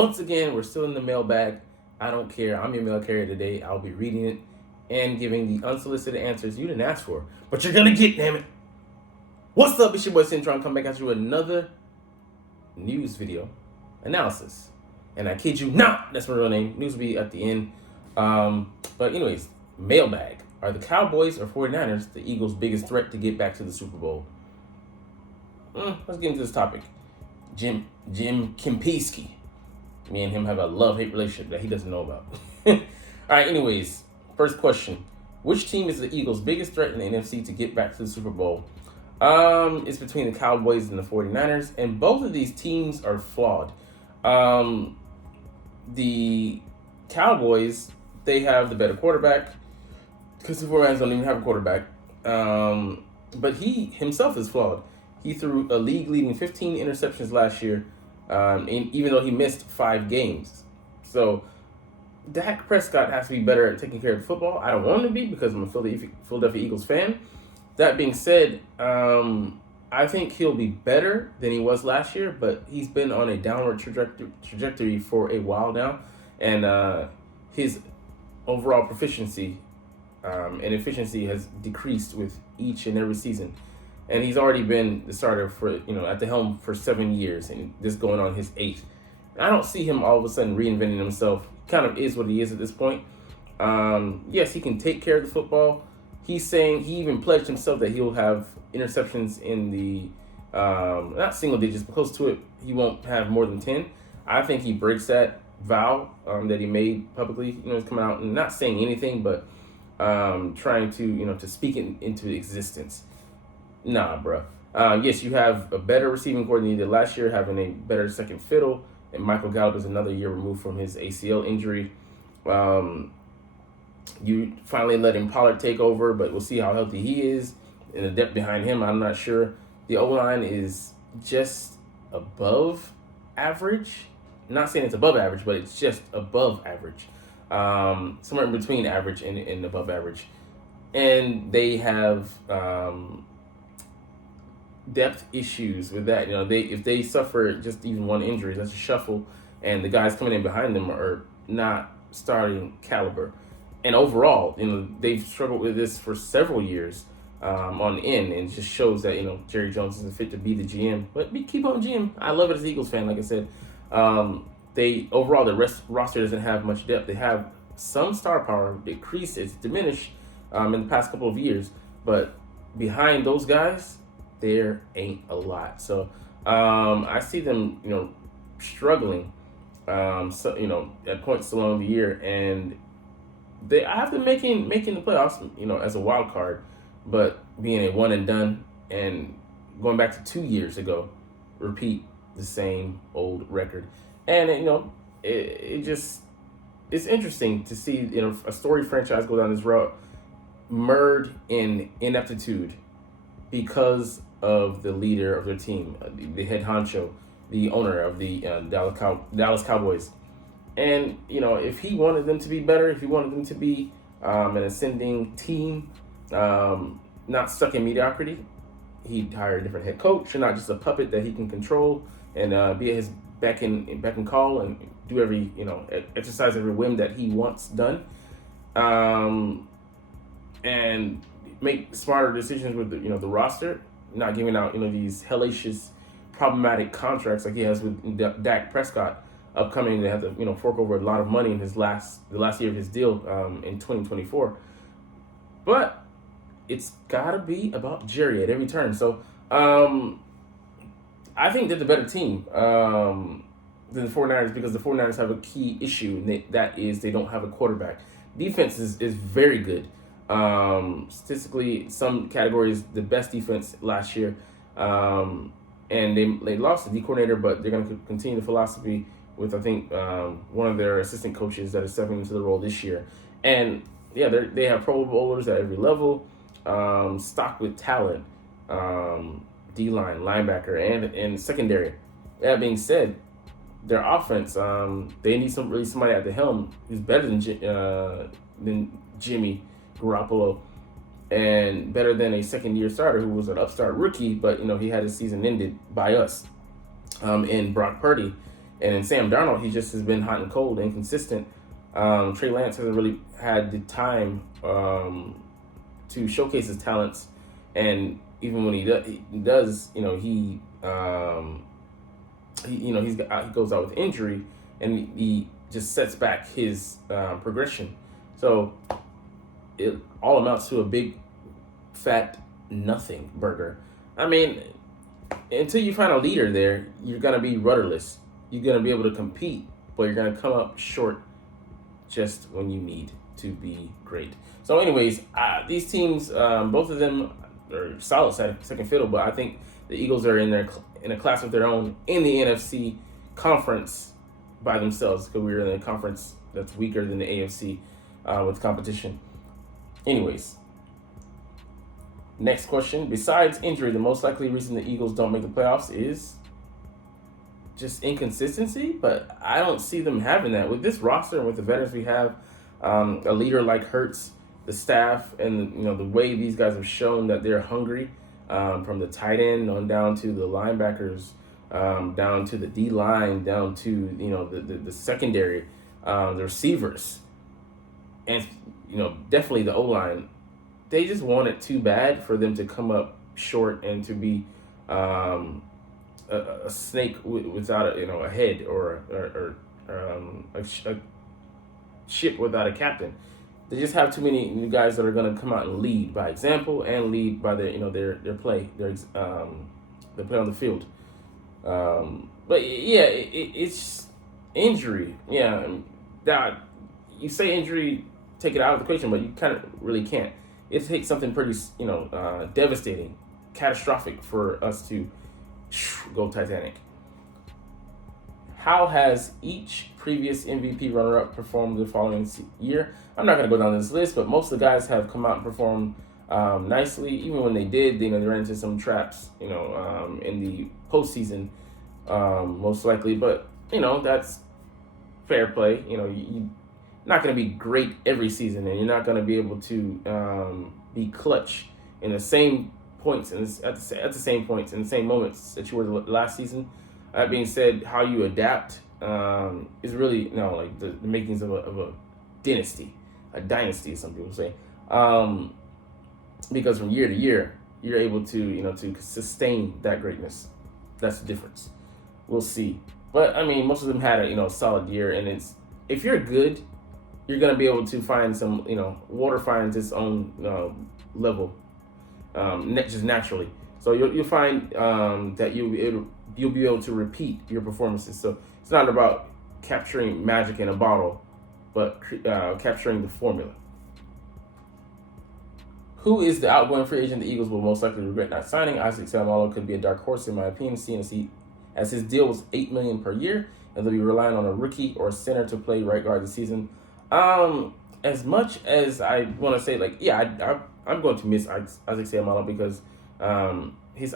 Once again, we're still in the mailbag. I don't care. I'm your mail carrier today. I'll be reading it and giving the unsolicited answers you didn't ask for, but you're gonna get, damn it. What's up? It's your boy Centron. Come back at you with another news video analysis. And I kid you not, that's my real name. News will be at the end. But anyways, mailbag. Are the Cowboys or 49ers the Eagles' biggest threat to get back to the Super Bowl? Let's get into this topic. Jim Kempinski. Me and him have a love-hate relationship that he doesn't know about. All right, anyways, first question. Which team is the Eagles' biggest threat in the NFC to get back to the Super Bowl? It's between the Cowboys and the 49ers, and both of these teams are flawed. The Cowboys, they have the better quarterback, because the 49ers don't even have a quarterback. But he himself is flawed. He threw a league-leading 15 interceptions last year, even though he missed 5 games. So Dak Prescott has to be better at taking care of the football. I don't want him to be because I'm a Philadelphia Eagles fan. That being said, I think he'll be better than he was last year, but he's been on a downward trajectory for a while now, and his overall proficiency and efficiency has decreased with each and every season. And he's already been the starter for, at the helm for 7 years, and this going on his 8th. I don't see him all of a sudden reinventing himself. He kind of is what he is at this point. Yes, he can take care of the football. He's saying he even pledged himself that he'll have interceptions in the, not single digits, but close to it. He won't have more than 10. I think he breaks that vow that he made publicly. He's coming out and not saying anything, but trying to, to speak it into existence. Nah, bro. Yes, you have a better receiving core than you did last year, having a better second fiddle, and Michael Gallup is another year removed from his ACL injury. You finally let Pollard take over, but we'll see how healthy he is. And the depth behind him, I'm not sure. The O-line is just above average. Not saying it's above average, but it's just above average. Somewhere in between average and above average. And they have depth issues with that. If they suffer just even one injury, that's a shuffle, and the guys coming in behind them are not starting caliber. And overall, they've struggled with this for several years on end, and it just shows that Jerry Jones isn't fit to be the GM. But keep on GM. I love it as an Eagles fan. Like I said, the roster doesn't have much depth. They have some star power. It's diminished in the past couple of years, but behind those guys, there ain't a lot. So I see them, struggling. At points along the year, and I have them making the playoffs, as a wild card, but being a one and done and going back to 2 years ago, repeat the same old record. And it's interesting to see a storied franchise go down this route, mired in ineptitude because of the leader of their team, the head honcho, the owner of the Dallas Cowboys. And, if he wanted them to be better, if he wanted them to be an ascending team, not stuck in mediocrity, he'd hire a different head coach, and not just a puppet that he can control and be at his beck and call and do every, exercise every whim that he wants done. And make smarter decisions with the roster, not giving out these hellacious problematic contracts like he has with Dak Prescott upcoming. They have to fork over a lot of money in the last year of his deal in 2024. But it's gotta be about Jerry at every turn. So I think they're the better team than the 49ers, because the 49ers have a key issue, and that is they don't have a quarterback. Defense is very good. Statistically, some categories, the best defense last year. And they lost the D coordinator, but they're going to continue the philosophy with, I think, one of their assistant coaches that is stepping into the role this year. And, yeah, they have Pro Bowlers at every level, stocked with talent, D-line, linebacker, and secondary. That being said, their offense, they need somebody at the helm who's better than Jimmy Garoppolo, and better than a second-year starter who was an upstart rookie, but he had his season ended by us in Brock Purdy. And in Sam Darnold, he just has been hot and cold, inconsistent. Trey Lance hasn't really had the time to showcase his talents, and even when he does, he goes out with injury, and he just sets back his progression. So it all amounts to a big, fat nothing burger. I mean, until you find a leader there, you're gonna be rudderless. You're gonna be able to compete, but you're gonna come up short just when you need to be great. So, anyways, these teams, both of them are solid second fiddle, but I think the Eagles are in a class of their own in the NFC conference by themselves, because we're in a conference that's weaker than the AFC with competition. Anyways, next question. Besides injury, the most likely reason the Eagles don't make the playoffs is just inconsistency, but I don't see them having that. With this roster and with the veterans we have, a leader like Hurts, the staff, and the way these guys have shown that they're hungry, from the tight end on down to the linebackers, down to the D line, down to the secondary, the receivers, and definitely the O line. They just want it too bad for them to come up short and to be a snake without a head, or a ship without a captain. They just have too many new guys that are going to come out and lead by example and lead by their play, their play on the field. But yeah, it's injury. Yeah, that you say injury, take it out of the equation, but you kind of really can't. It takes something pretty devastating, catastrophic for us to go Titanic. How has each previous MVP runner-up performed the following year? I'm not going to go down this list, but most of the guys have come out and performed nicely. Even when they did, they ran into some traps, in the postseason, most likely. But that's fair play. You're not going to be great every season, and you're not going to be able to be clutch in the same points and at the same points in the same moments that you were last season. That being said, how you adapt is really like the makings of a dynasty, some people say, because from year to year you're able to to sustain that greatness. That's the difference. We'll see, but I mean, most of them had a solid year, and if you're good, you're gonna be able to find some water finds its own level, just naturally. So you'll find that you'll be able to repeat your performances. So it's not about capturing magic in a bottle, but capturing the formula. Who is the outgoing free agent the Eagles will most likely regret not signing? Isaac Seumalo could be a dark horse in my opinion, seeing as his deal was $8 million per year, and they'll be relying on a rookie or center to play right guard this season. As much as I want to say, I'm going to miss Isaac Seumalo because his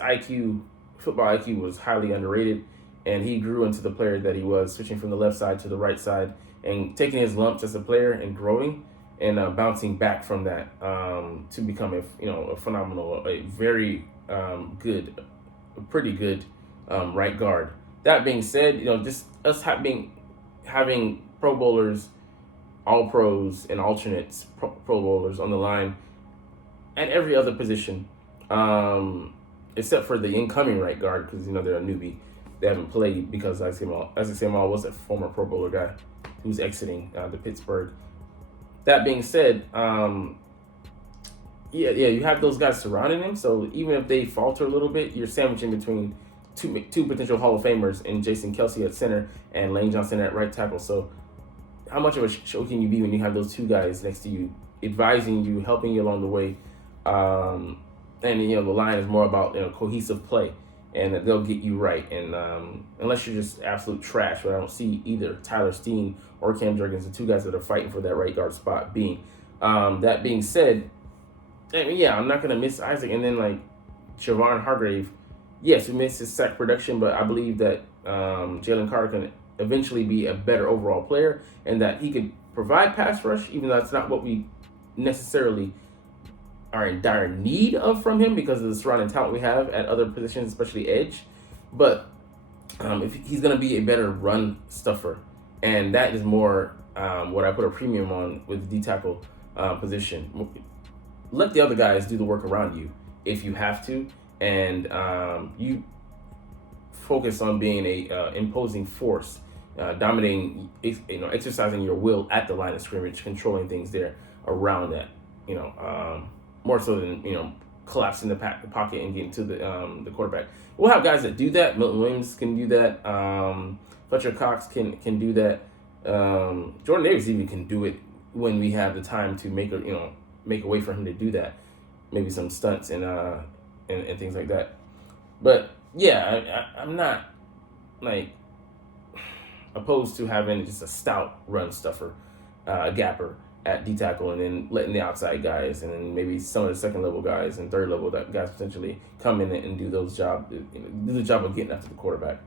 football IQ was highly underrated, and he grew into the player that he was, switching from the left side to the right side and taking his lumps as a player and growing and bouncing back from that to become a phenomenal, a very pretty good right guard. That being said, just us having Pro Bowlers, All Pros, and alternates Pro Bowlers on the line at every other position, except for the incoming right guard, because they're a newbie. They haven't played because Isaac Seumalo was a former Pro Bowler guy who's exiting to Pittsburgh. That being said, you have those guys surrounding him. So even if they falter a little bit, you're sandwiching between two potential Hall of Famers in Jason Kelce at center and Lane Johnson at right tackle. So how much of a show can you be when you have those two guys next to you, advising you, helping you along the way? And the line is more about cohesive play, and that they'll get you right. And unless you're just absolute trash, but I don't see either Tyler Steen or Cam Jurgens, the two guys that are fighting for that right guard spot, being. That being said, I'm not gonna miss Isaac. And then Javon Hargrave, yes, we missed his sack production, but I believe that Jalen Carter can eventually be a better overall player, and that he could provide pass rush, even though that's not what we necessarily are in dire need of from him because of the surrounding talent we have at other positions, especially edge. But if he's going to be a better run stuffer, and that is more what I put a premium on with the D tackle position. Let the other guys do the work around you if you have to, and you focus on being a imposing force, dominating, exercising your will at the line of scrimmage, controlling things there around that. More so than collapsing the pocket and getting to the quarterback. We'll have guys that do that. Milton Williams can do that. Fletcher Cox can do that. Jordan Davis even can do it when we have the time to make a way for him to do that. Maybe some stunts and things like that. But yeah, I'm not like opposed to having just a stout run stuffer, gapper at D tackle, and then letting the outside guys and then maybe some of the second level guys and third level guys potentially come in and do do the job of getting after the quarterback.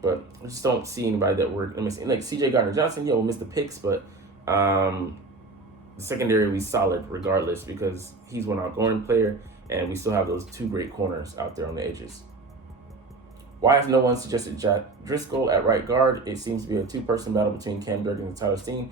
But I just don't see anybody that we're missing. Like C.J. Gardner-Johnson, we'll miss the picks, but the secondary will be solid regardless because he's one outgoing player, and we still have those two great corners out there on the edges. Why has no one suggested Jack Driscoll at right guard? It seems to be a two-person battle between Cam Durkin and Tyler Steen.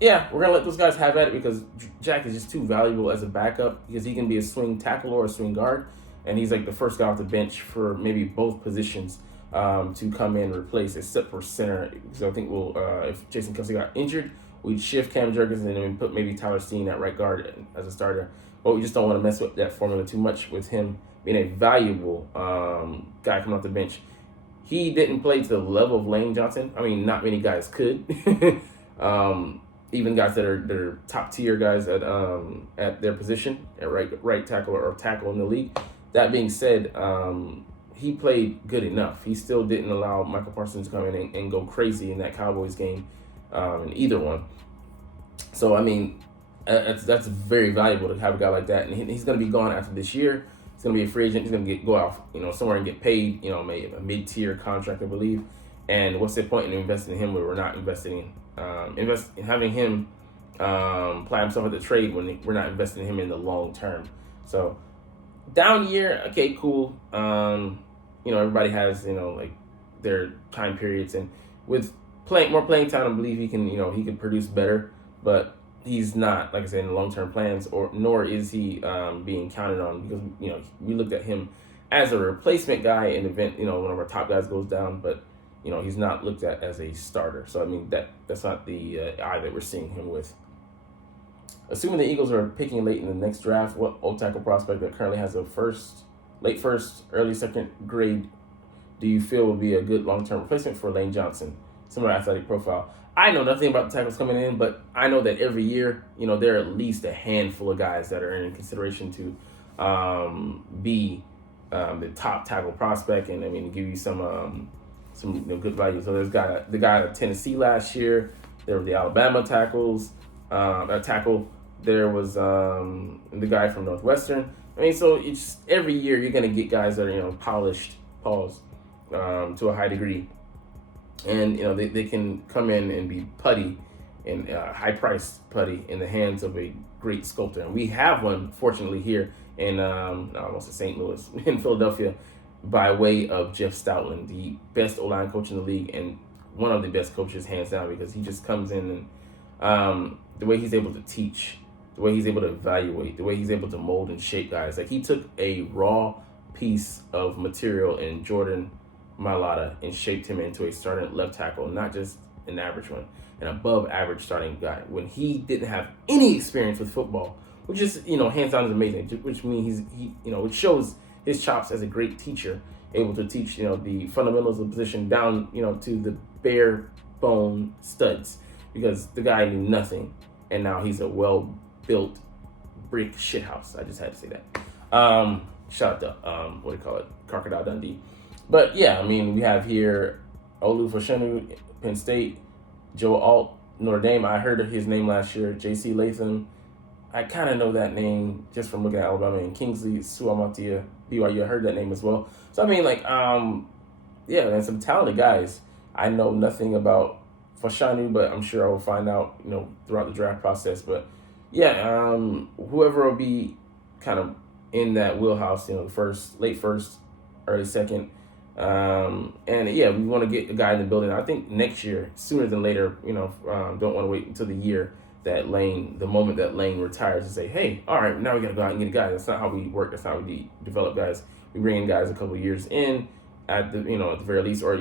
Yeah, we're going to let those guys have at it because Jack is just too valuable as a backup because he can be a swing tackle or a swing guard, and he's like the first guy off the bench for maybe both positions to come in and replace, except for center. So I think if Jason Kelsey got injured, we'd shift Cam Jurgens and then put maybe Tyler Steen at right guard as a starter. But we just don't want to mess with that formula too much with him being a valuable guy coming off the bench. He didn't play to the level of Lane Johnson. I mean, not many guys could. Even guys that are top tier guys at their position, at right tackle or tackle in the league. That being said, he played good enough. He still didn't allow Michael Parsons to come in and go crazy in that Cowboys game, in either one. So, I mean, that's very valuable to have a guy like that. And he's going to be gone after this year. He's going to be a free agent. He's going to go off, somewhere and get paid, maybe a mid-tier contract, I believe. And what's the point in investing in him where we're not investing in having him apply himself at the trade when we're not investing in him in the long term? So down year, okay, cool. Everybody has like their time periods, and with more playing time, I believe he can he could produce better, but he's not, like I said, in the long term plans, nor is he being counted on because we looked at him as a replacement guy in the event one of our top guys goes down, but he's not looked at as a starter. So I mean that's not the eye that we're seeing him with. Assuming the Eagles are picking late in the next draft, what old tackle prospect that currently has a late first, early second grade do you feel would be a good long-term replacement for Lane Johnson? Similar athletic profile. I know nothing about the tackles coming in, but I know that every year, there are at least a handful of guys that are in consideration to be the top tackle prospect, and I mean, to give you some good value. So there's the guy at Tennessee last year. There were the Alabama tackles. Tackle. There was the guy from Northwestern. I mean, so it's every year you're gonna get guys that are polished, to a high degree, and they can come in and be putty and high-priced putty in the hands of a great sculptor. And we have one, fortunately, here in almost St. Louis, in Philadelphia, by way of Jeff Stoutland, the best O-line coach in the league and one of the best coaches hands down, because he just comes in and the way he's able to teach, the way he's able to evaluate, the way he's able to mold and shape guys. Like, he took a raw piece of material in Jordan Mailata and shaped him into a starting left tackle, not just an average one, an above average starting guy when he didn't have any experience with football, which is, hands down is amazing, which means it shows his chops as a great teacher, able to teach, the fundamentals of the position down, to the bare bone studs, because the guy knew nothing, and now he's a well-built brick shithouse. I just had to say that. Shout out to, Crocodile Dundee. But yeah, I mean, we have here Olu Foshenu, Penn State, Joe Alt, Notre Dame. I heard of his name last year. J.C. Latham, I kind of know that name just from looking at Alabama. And Kingsley Suamatia, BYU, I heard that name as well. So I mean, yeah, man, some talented guys. I know nothing about Foshanu, but I'm sure I will find out, throughout the draft process. But yeah, whoever will be kind of in that wheelhouse, late first, early second, And yeah, we want to get a guy in the building. I think next year, sooner than later. Don't want to wait until the year that the moment that Lane retires, and say, hey, all right, now we got to go out and get a guy. That's not how we work. That's not how we develop guys. We bring in guys a couple of years in at at the very least, or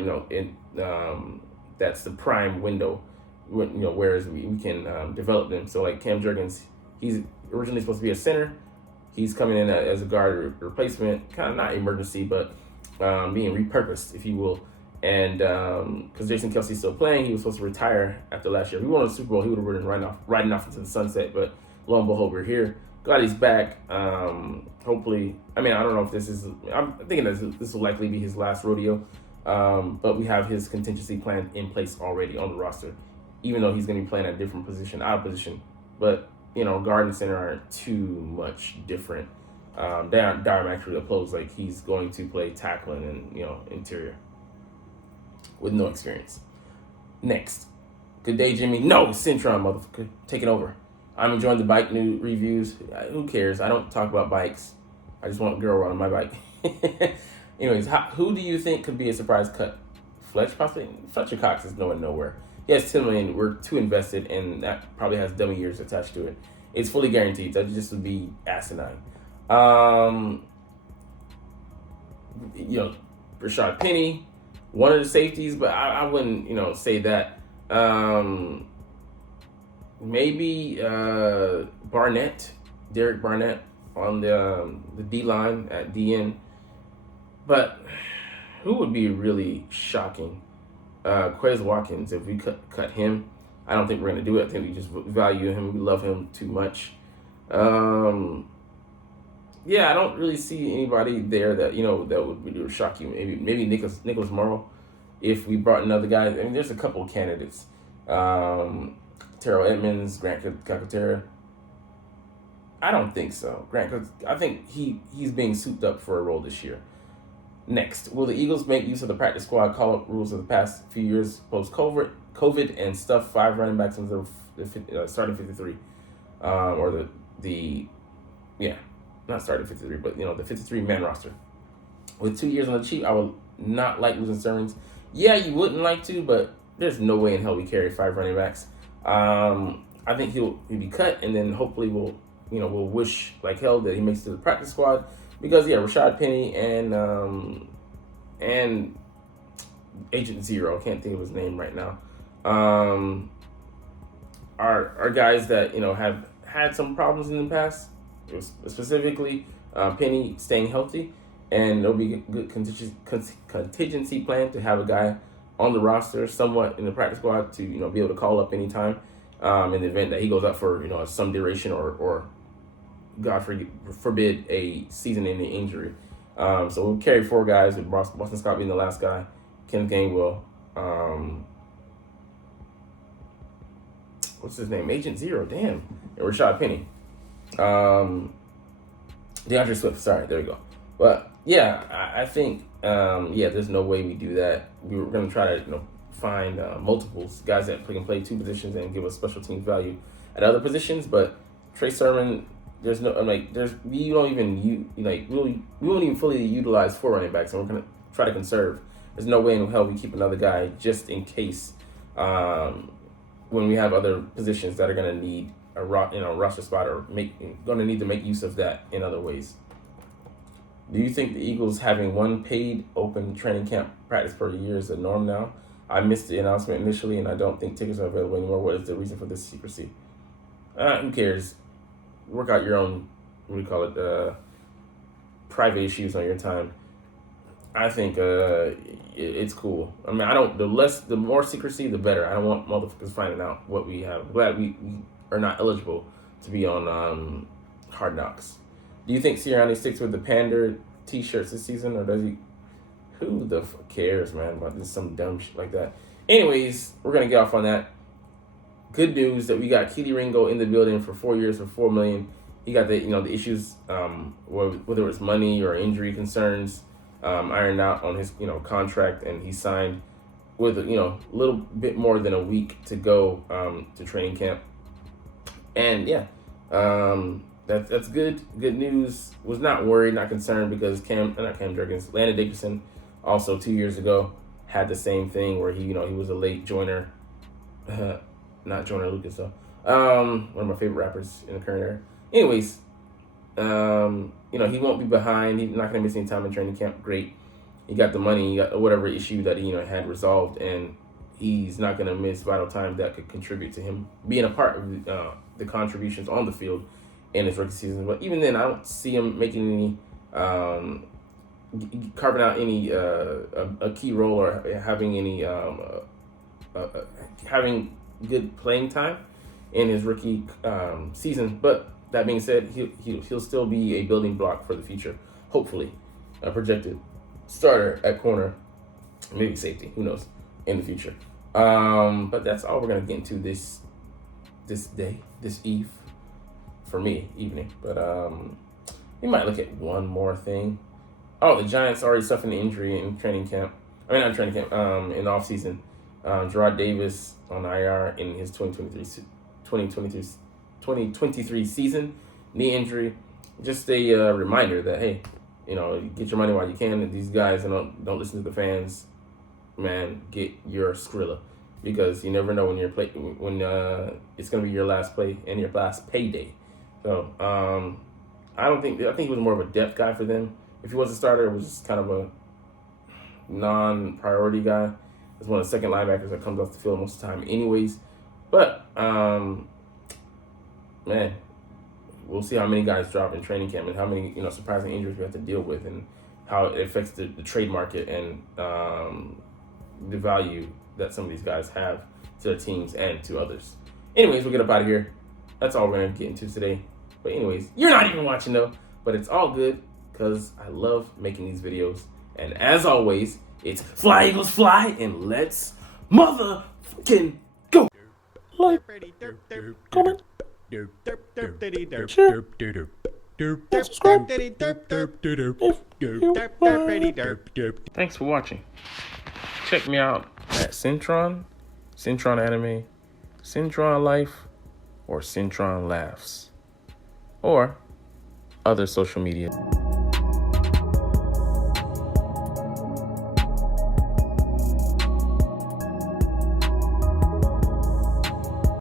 that's the prime window. Whereas we can develop them. So like Cam Jurgens, he's originally supposed to be a center. He's coming in as a guard replacement, kind of not emergency, but being repurposed, if you will. And because Jason Kelsey's still playing, he was supposed to retire after last year. If we won the Super Bowl, he would have been riding off into the sunset. But lo and behold, we're here. Glad he's back. Hopefully, I don't know if this is. I'm thinking that this will likely be his last rodeo. But we have his contingency plan in place already on the roster, even though he's going to be playing at a different position, out of position. But guard and center aren't too much different. They aren't diametrically opposed. Like he's going to play tackling and interior with no experience. Next, good day, Jimmy. No, Centron, motherfucker, take it over. I'm enjoying the bike new reviews. Who cares? I don't talk about bikes. I just want a girl riding my bike. Anyways, who do you think could be a surprise cut? Fletcher, possibly. Fletcher Cox is going nowhere. He has $10 million. We're too invested, and that probably has dummy years attached to it. It's fully guaranteed. That just would be asinine. Rashad Penny, one of the safeties, but I wouldn't, say that. Maybe Barnett, Derek Barnett on the D line at DN. But who would be really shocking? Quez Watkins, if we cut him. I don't think we're going to do it. I think we just value him. We love him too much. I don't really see anybody there that that would really shock you. Maybe Nicholas Morrow, if we brought another guy. There's a couple of candidates. Terrell Edmonds, Grant Calcaterra. I don't think so. I think he's being souped up for a role this year. Next, will the Eagles make use of the practice squad call-up rules of the past few years post-COVID and stuff 5 running backs into the starting 53? Not starting 53, but the 53-man roster. With 2 years on the cheap, I would not like losing Stearns. Yeah, you wouldn't like to, but there's no way in hell we carry 5 running backs. I think he'll be cut, and then hopefully we'll wish like hell that he makes it to the practice squad. Because Rashad Penny and Agent Zero, I can't think of his name right now, are guys that have had some problems in the past. Specifically, Penny staying healthy, and there'll be a good contingency plan to have a guy on the roster, somewhat in the practice squad, to be able to call up anytime in the event that he goes up for some duration or God forbid a season-ending injury. So we'll carry 4 guys with Boston Scott being the last guy, Kenneth Gainwell, what's his name? Agent Zero, damn, and Rashad Penny. DeAndre Swift, sorry, there we go. But I think there's no way we do that. We were going to try to find multiples guys that can play 2 positions and give us special teams value at other positions. But Trey Sermon, we won't even fully utilize 4 running backs, and we're going to try to conserve. There's no way in hell we keep another guy just in case when we have other positions that are going to need a roster spot or going to need to make use of that in other ways. Do you think the Eagles having 1 paid open training camp practice per year is the norm now? I missed the announcement initially, and I don't think tickets are available anymore. What is the reason for this secrecy? Who cares? Work out your own, private issues on your time. I think it's cool. The more secrecy, the better. I don't want motherfuckers finding out what we have. I'm glad we are not eligible to be on Hard Knocks. Do you think Sirianni sticks with the Pander t-shirts this season, or does he? Who the fuck cares, man, about this some dumb shit like that? Anyways, we're going to get off on that. Good news that we got Keely Ringo in the building for 4 years for $4 million. He got the the issues, whether it's money or injury concerns, ironed out on his contract, and he signed with a little bit more than a week to go to training camp. And that's good news. Was not worried, not concerned, because Landon Dickerson also 2 years ago had the same thing where he was a late joiner. Not Joyner Lucas though. One of my favorite rappers in the current era. Anyways, he won't be behind. He's not gonna miss any time in training camp. Great. He got the money, he got whatever issue that he had resolved, and he's not gonna miss vital time that could contribute to him being a part of the contributions on the field in his rookie season. But even then, I don't see him making any carving out any a key role or having any having good playing time in his rookie season. But that being said, he'll still be a building block for the future. Hopefully, a projected starter at corner, maybe safety. Who knows in the future? But that's all we're gonna get into this eve for me evening. But we might look at one more thing. Oh, the Giants already suffered an injury in training camp. I mean, not training camp. In the offseason. Gerard Davis on IR in his 2023 season, knee injury. Just a reminder that, hey, get your money while you can. And these guys don't listen to the fans. Man, get your Skrilla, because you never know when it's gonna be your last play and your last payday. So I think he was more of a depth guy for them. If he was a starter, it was just kind of a non-priority guy. It's one of the second linebackers that comes off the field most of the time anyways. But, man, we'll see how many guys drop in training camp and how many, surprising injuries we have to deal with, and how it affects the trade market and the value that some of these guys have to their teams and to others. Anyways, we'll get up out of here. That's all we're going to get into today. But anyways, you're not even watching though, but it's all good because I love making these videos. And as always, it's fly, Eagles, fly, and let's motherfucking go. Like, comment, share, and subscribe if you like. Thanks for watching. Check me out at Centron Anime, Centron Life, or Centron Laughs, or other social media.